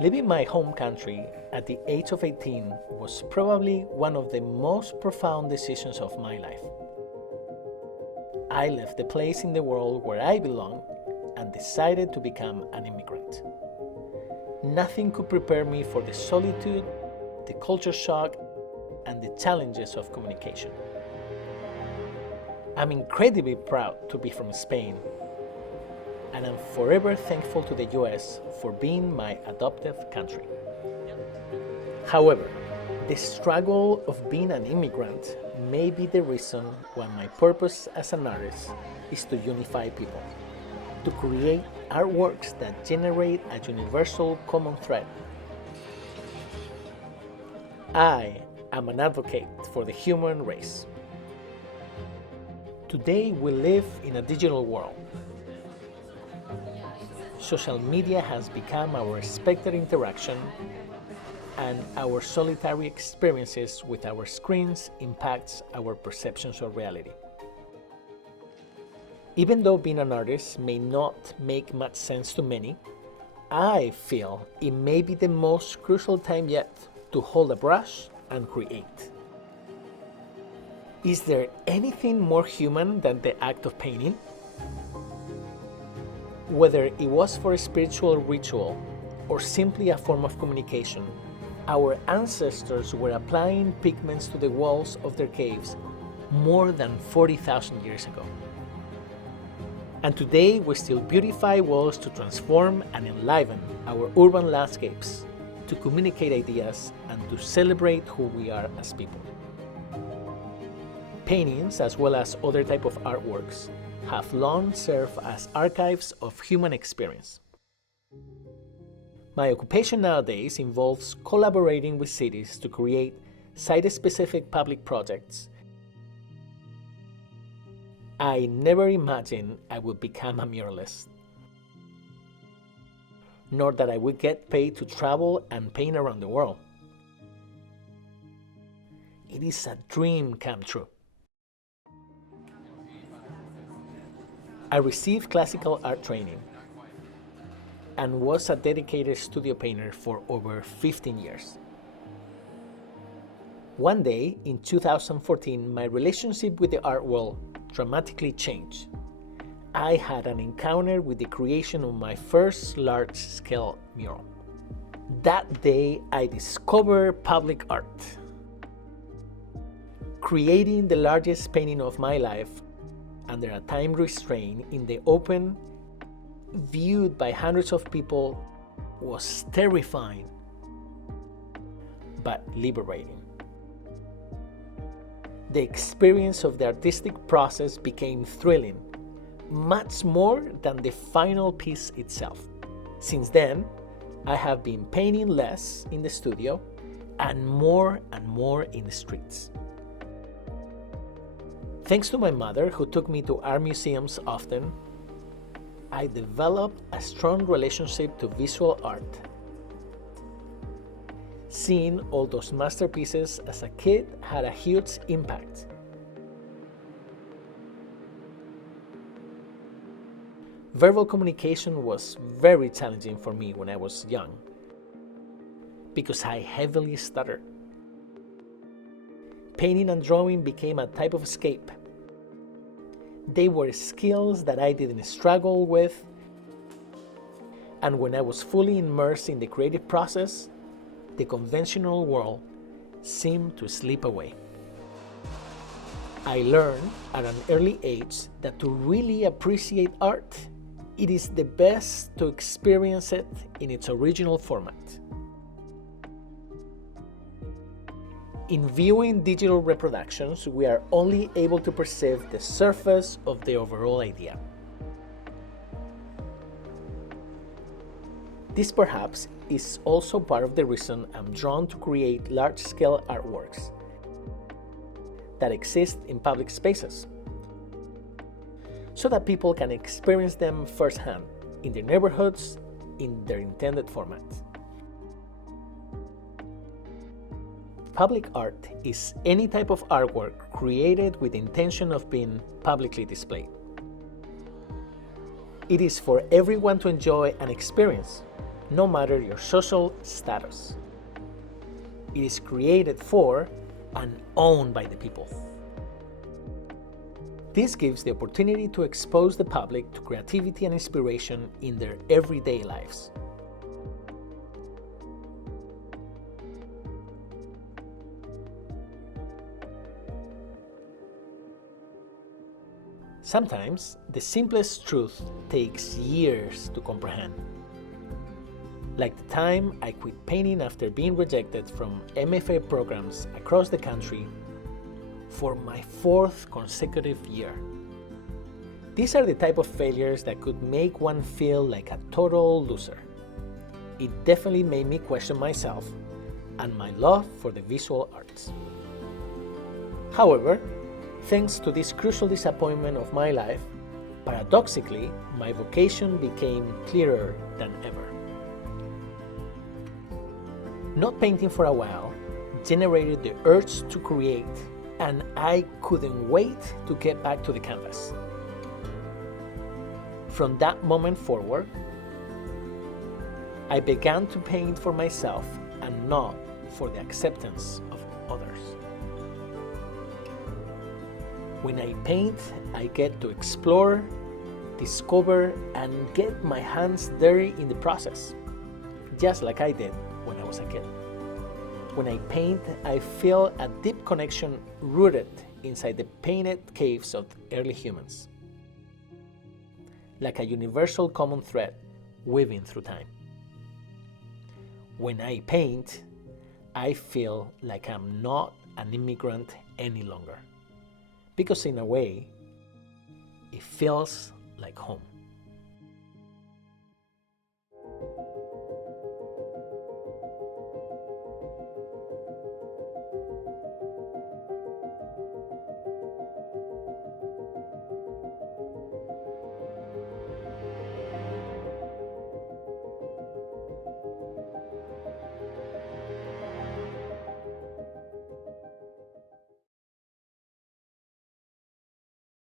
Leaving my home country at the age of 18 was probably one of the most profound decisions of my life. I left the place in the world where I belong and decided to become an immigrant. Nothing could prepare me for the solitude, the culture shock, and the challenges of communication. I'm incredibly proud to be from Spain, and I'm forever thankful to the US for being my adoptive country. However, the struggle of being an immigrant may be the reason why my purpose as an artist is to unify people, to create artworks that generate a universal common thread. I am an advocate for the human race. Today we live in a digital world. Social media has become our expected interaction, and our solitary experiences with our screens impacts our perceptions of reality. Even though being an artist may not make much sense to many, I feel it may be the most crucial time yet to hold a brush and create. Is there anything more human than the act of painting? Whether it was for a spiritual ritual or simply a form of communication, our ancestors were applying pigments to the walls of their caves more than 40,000 years ago. And today we still beautify walls to transform and enliven our urban landscapes, to communicate ideas and to celebrate who we are as people. Paintings, as well as other types of artworks, have long served as archives of human experience. My occupation nowadays involves collaborating with cities to create site-specific public projects. I never imagined I would become a muralist, nor that I would get paid to travel and paint around the world. It is a dream come true. I received classical art training and was a dedicated studio painter for over 15 years. One day in 2014, my relationship with the art world dramatically changed. I had an encounter with the creation of my first large-scale mural. That day, I discovered public art. Creating the largest painting of my life under a time restraint in the open, viewed by hundreds of people, was terrifying but liberating. The experience of the artistic process became thrilling, much more than the final piece itself. Since then, I have been painting less in the studio and more in the streets. Thanks to my mother, who took me to art museums often, I developed a strong relationship to visual art. Seeing all those masterpieces as a kid had a huge impact. Verbal communication was very challenging for me when I was young, because I heavily stuttered. Painting and drawing became a type of escape. They were skills that I didn't struggle with, and when I was fully immersed in the creative process, the conventional world seemed to slip away. I learned at an early age that to really appreciate art, it is the best to experience it in its original format. In viewing digital reproductions, we are only able to perceive the surface of the overall idea. This perhaps is also part of the reason I'm drawn to create large-scale artworks that exist in public spaces, so that people can experience them firsthand in their neighborhoods in their intended format. Public art is any type of artwork created with the intention of being publicly displayed. It is for everyone to enjoy and experience, no matter your social status. It is created for and owned by the people. This gives the opportunity to expose the public to creativity and inspiration in their everyday lives. Sometimes, the simplest truth takes years to comprehend. Like the time I quit painting after being rejected from MFA programs across the country for my 4th consecutive year. These are the type of failures that could make one feel like a total loser. It definitely made me question myself and my love for the visual arts. However, thanks to this crucial disappointment of my life, paradoxically, my vocation became clearer than ever. Not painting for a while generated the urge to create, and I couldn't wait to get back to the canvas. From that moment forward, I began to paint for myself and not for the acceptance of others. When I paint, I get to explore, discover, and get my hands dirty in the process, just like I did when I was a kid. When I paint, I feel a deep connection rooted inside the painted caves of early humans, like a universal common thread weaving through time. When I paint, I feel like I'm not an immigrant any longer, because in a way, it feels like home.